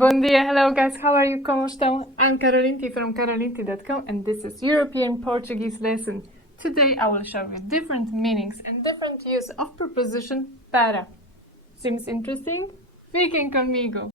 Bom dia, hello guys, how are you? Como estão? I'm Karolinti from karolinti.com and this is European Portuguese lesson. Today I will show you different meanings and different use of preposition para. Seems interesting? Fiquem comigo!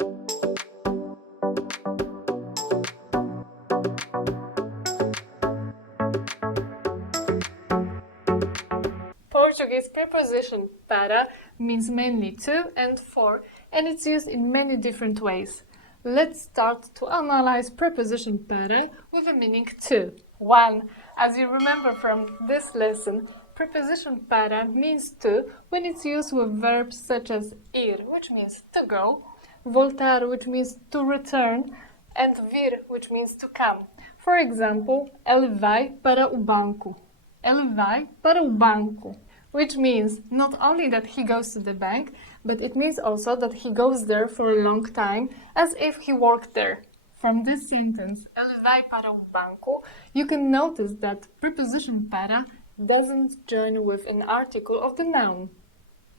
Portuguese preposition para means mainly to and for, and it's used in many different ways. Let's start to analyze preposition para with a meaning to. 1. As you remember from this lesson, preposition para means to when it's used with verbs such as ir, which means to go, voltar, which means to return, and vir, which means to come. For example, ele vai para o banco. Ele vai para o banco. Which means not only that he goes to the bank, but it means also that he goes there for a long time, as if he worked there. From this sentence, ele vai para o banco, you can notice that preposition para doesn't join with an article of the noun.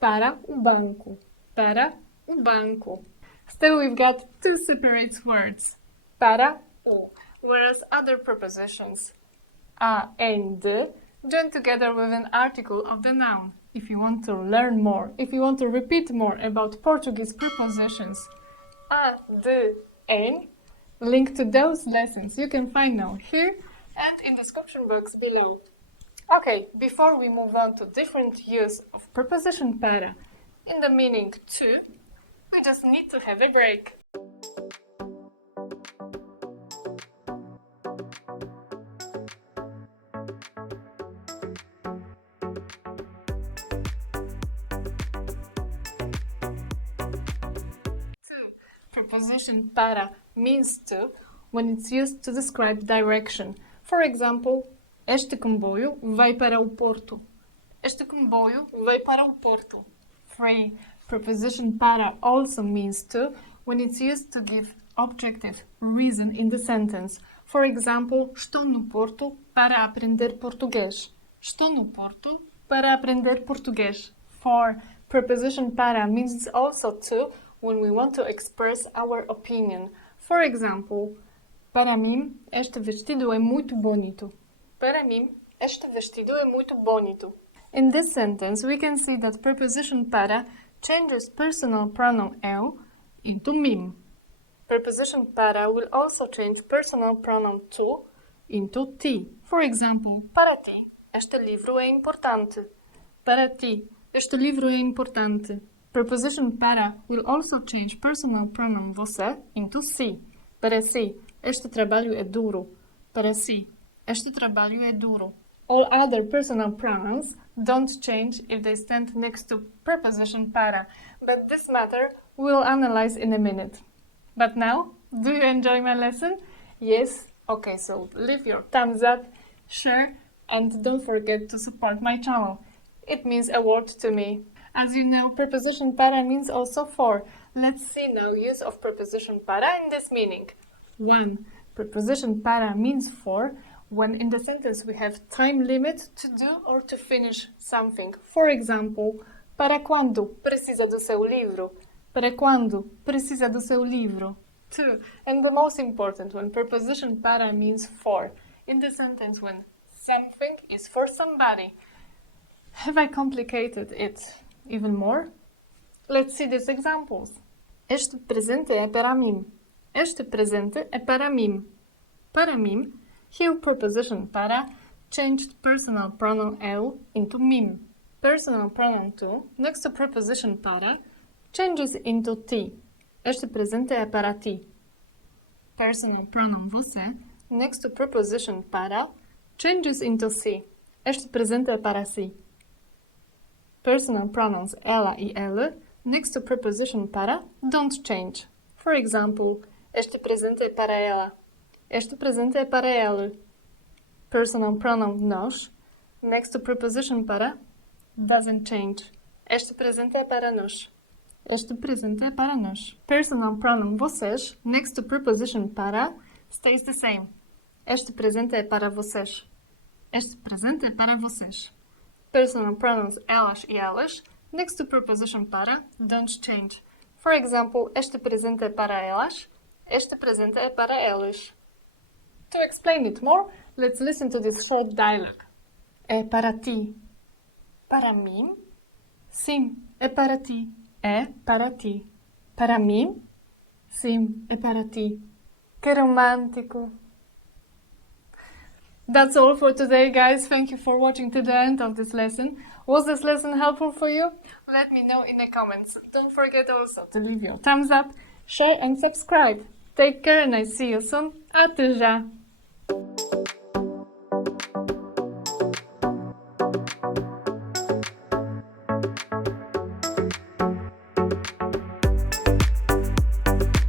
Para o banco. Para o banco. Still, we've got two separate words. Para o, whereas other prepositions, a and de, join together with an article of the noun. If you want to learn more, if you want to repeat more about Portuguese prepositions, a, de, en, link to those lessons you can find now here and in the description box below. Okay, before we move on to different use of preposition para in the meaning to, we just need to have a break. Preposition para means to when it's used to describe direction. For example, este comboio vai para o Porto. Este comboio vai para o Porto. 3. Preposition para also means to when it's used to give objective reason in the sentence. For example, estou no Porto para aprender português. Estou no Porto para aprender português. 4. Preposition para means also to when we want to express our opinion. For example, para mim, este vestido é muito bonito. Para mim, este vestido é muito bonito. In this sentence, we can see that preposition para changes personal pronoun eu into mim. Preposition para will also change personal pronoun tu into ti. For example, para ti, este livro é importante. Para ti, este livro é importante. Preposition para will also change personal pronoun você into si. Para si, este trabalho é duro. Para si, este trabalho é duro. All other personal pronouns don't change if they stand next to preposition para, but this matter we'll analyze in a minute. But now, do you enjoy my lesson? Yes? Okay, so leave your thumbs up, share, and don't forget to support my channel. It means a lot to me. As you know, preposition para means also for. Let's see now use of preposition para in this meaning. 1. Preposition para means for when in the sentence we have time limit to do or to finish something. For example, para quando precisa do seu livro? Para quando precisa do seu livro? 2. And the most important one, preposition para means for in the sentence when something is for somebody. Have I complicated it even more? Let's see these examples. Este presente é para mim. Este presente é para mim. Para mim, here preposition para changed personal pronoun eu into mim. Personal pronoun tu, next to preposition para, changes into ti. Este presente é para ti. Personal pronoun você, next to preposition para, changes into si. Este presente é para si. Personal pronouns ela e ele, next to preposition para, don't change. For example, este presente é para ela. Este presente é para ele. Personal pronoun nós, next to preposition para, doesn't change. Este presente é para nós. Este presente é para nós. Personal pronoun vocês, next to preposition para, stays the same. Este presente é para vocês. Este presente é para vocês. Personal pronouns elas e elas, next to preposition para, don't change. For example, este presente é para elas, Este presente é para elas. To explain it more, let's listen to this short dialogue. É para ti. Para mim? Sim, é para ti. É para ti. Para mim? Sim, é para ti. Que romântico. That's all for today, guys. Thank you for watching to the end of this lesson. Was this lesson helpful for you? Let me know in the comments. Don't forget also to leave your thumbs up, share and subscribe. Take care and I see you soon. Até já!